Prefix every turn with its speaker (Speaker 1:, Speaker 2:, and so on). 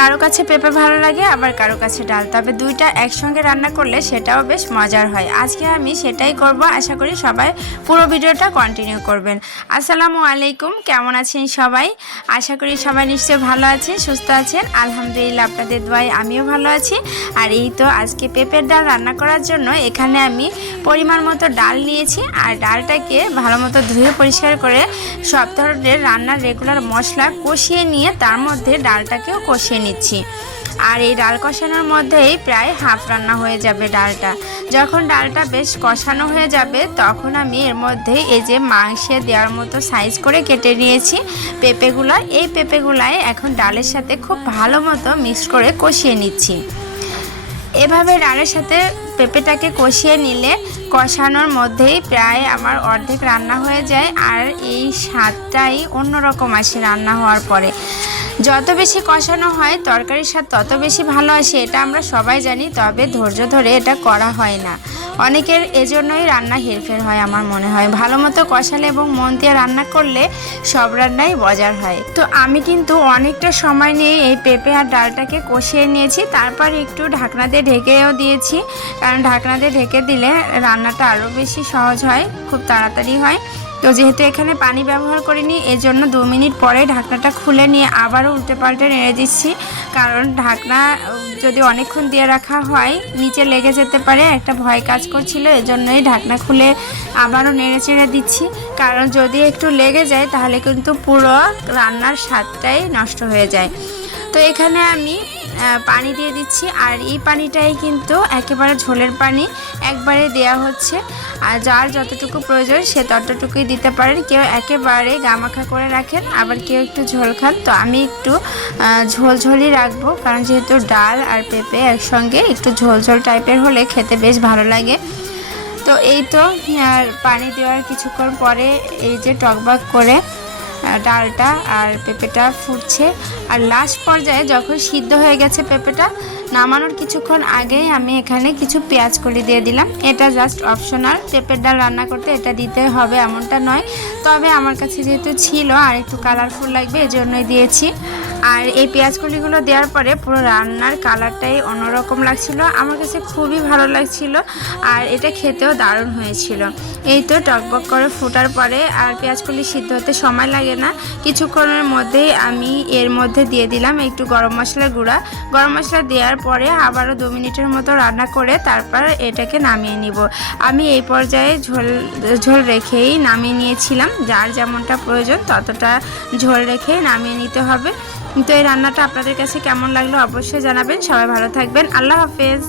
Speaker 1: কারও কাছে পেঁপে ভালো লাগে, আবার কারও কাছে ডাল। তবে দুইটা একসঙ্গে রান্না করলে সেটাও বেশ মজার হয়। আজকে আমি সেটাই করব। আশা করি সবাই পুরো ভিডিওটা কন্টিনিউ করবেন। আসসালামু আলাইকুম। কেমন আছেন সবাই? আশা করি সবাই নিশ্চয়ই ভালো আছেন, সুস্থ আছেন। আলহামদুলিল্লাহ, আপনাদের দোয়ায় আমিও ভালো আছি। আর এই তো আজকে পেঁপের ডাল রান্না করার জন্য এখানে আমি পরিমাণ মতো ডাল নিয়েছি। আর ডালটাকে ভালো মতো ধুয়ে পরিষ্কার করে সব ধরনের রান্নার রেগুলার মশলা কষিয়ে নিয়ে তার মধ্যে ডালটাকেও কষিয়ে নিচ্ছি। আর এই ডাল কষানোর মধ্যেই প্রায় হাফ রান্না হয়ে যাবে ডালটা। যখন ডালটা বেশ কষানো হয়ে যাবে, তখন আমি এর মধ্যে এই যে মাংসে দেওয়ার মতো সাইজ করে কেটে নিয়েছি পেঁপেগুলো। এই পেঁপেগুলাই এখন ডালের সাথে খুব ভালো মতো মিক্স করে কষিয়ে নিচ্ছি। এভাবে ডালের সাথে পেঁপেটাকে কষিয়ে নিলে কষানোর মধ্যেই প্রায় আমার অর্ধেক রান্না হয়ে যায় আর এই স্বাদটাই অন্যরকম আসে রান্না হওয়ার পরে। যত বেশি কষানো হয়, তরকারির স্বাদ তত বেশি ভালো আসে, এটা আমরা সবাই জানি, তবে ধৈর্য ধরে এটা করা হয় না। অনেকের এজন্যই রান্না হেরফের হয় আমার মনে হয়। ভালো মতো কষালে এবং মন দিয়ে রান্না করলে সব রান্নাই বজার হয়। তো আমি কিন্তু অনেকটা সময় নিয়ে এই পেঁপে আর ডালটাকে কষিয়ে নিয়েছি, তারপর একটু ঢাকনা দিয়ে ঢেকেও দিয়েছি। কারণ ঢাকনা দিয়ে ঢেকে দিলে রান্নাটা আরও বেশি সহজ হয়, খুব তাড়াতাড়ি হয়। তো যেহেতু এখানে পানি ব্যবহার করিনি এই জন্য দু মিনিট পরে ঢাকনাটা খুলে নিয়ে আবারও উল্টে পাল্টে নেড়ে দিচ্ছি। কারণ ঢাকনা, যদি অনেকক্ষণ দিয়ে রাখা হয়, নিচে লেগে যেতে পারে, একটা ভয় কাজ করছিল, এজন্যই ঢাকনা খুলে আবারও নেড়ে চেড়ে দিচ্ছি। কারণ যদি একটু লেগে যায়, তাহলে কিন্তু পুরো রান্নার স্বাদটাই নষ্ট হয়ে যায়। তো এখানে আমি পানি দিয়ে দিচ্ছি। আর এই পানিটাই কিন্তু একেবারে ঝোলের পানি একবারে দেয়া হচ্ছে। আর যার যতটুকু প্রয়োজন সে ততটুকুই দিতে পারেন। কেউ একেবারে গামাখা করে রাখেন আবার কেউ একটু ঝোল খান। তো আমি একটু আহ, ঝোল ঝোলই রাখব কারণ যেহেতু ডাল আর পেঁপে একসঙ্গে একটু ঝোল ঝোল টাইপের হলে খেতে বেশ ভালো লাগে। তো এই তো আর পানি দেওয়ার কিছুক্ষণ পরে এই যে টকবাক করে ডালটা আর পেঁপেটা ফুটছে। আর লাস্ট পর্যায়ে যখন সিদ্ধ হয়ে গেছে পেঁপেটা, নামানোর কিছুক্ষণ আগেই আমি এখানে কিছু পেঁয়াজ কলি দিয়ে দিলাম। এটা জাস্ট অপশনাল পেঁপের ডাল রান্না করতে এটা দিতে হবে এমনটা নয়। তবে আমার কাছে যেহেতু ছিল আর একটু কালারফুল লাগবে, এজন্যই দিয়েছি। আর এই পেঁয়াজ কলিগুলো দেওয়ার পরে পুরো রান্নার কালারটাই অন্যরকম লাগছিল। আমার কাছে খুবই ভালো লাগছিল আর এটা খেতেও দারুণ হয়েছিল। এই তো টকবক করে ফোটার পরে আর পেঁয়াজ কলি সিদ্ধ হতে সময় লাগে না। কিছুক্ষণের মধ্যেই আমি এর মধ্যে দিয়ে দিলাম একটু গরম মশলার গুঁড়া। গরম মশলা দেওয়ার পরে আবারও দু মিনিটের মতো রান্না করে তারপর এটাকে নামিয়ে নিব। আমি এই পর্যায়ে ঝোল ঝোল রেখেই নামিয়ে নিয়েছিলাম। যার যেমনটা প্রয়োজন ততটা ঝোল রেখেই নামিয়ে নিতে হবে। তো এই রান্নাটা আপনাদের কাছে কেমন লাগল অবশ্যই জানাবেন। সবাই ভালো থাকবেন। আল্লাহ হাফেজ।